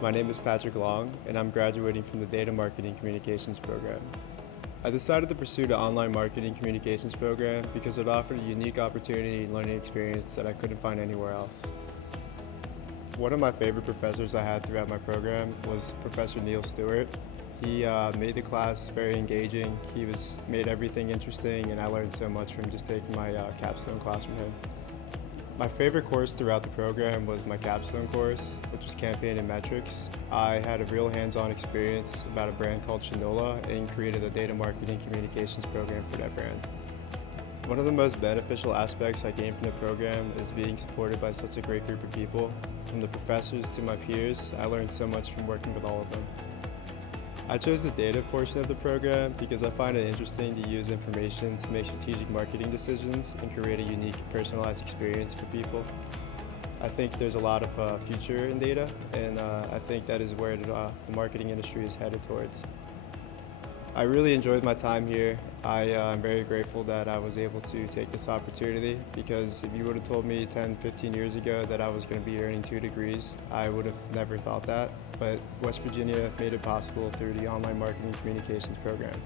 My name is Patrick Long, and I'm graduating from the Data Marketing Communications program. I decided to pursue the online marketing communications program because it offered a unique opportunity and learning experience that I couldn't find anywhere else. One of my favorite professors I had throughout my program was Professor Neil Stewart. He made the class very engaging. Made everything interesting, and I learned so much from just taking my capstone class from him. My favorite course throughout the program was my capstone course, which was Campaign and Metrics. I had a real hands-on experience about a brand called Shinola and created a data marketing communications program for that brand. One of the most beneficial aspects I gained from the program is being supported by such a great group of people. From the professors to my peers, I learned so much from working with all of them. I chose the data portion of the program because I find it interesting to use information to make strategic marketing decisions and create a unique, personalized experience for people. I think there's a lot of future in data, and I think that is where the marketing industry is headed towards. I really enjoyed my time here. I'm very grateful that I was able to take this opportunity because if you would have told me 10, 15 years ago that I was going to be earning 2 degrees, I would have never thought that. But West Virginia made it possible through the online marketing communications program.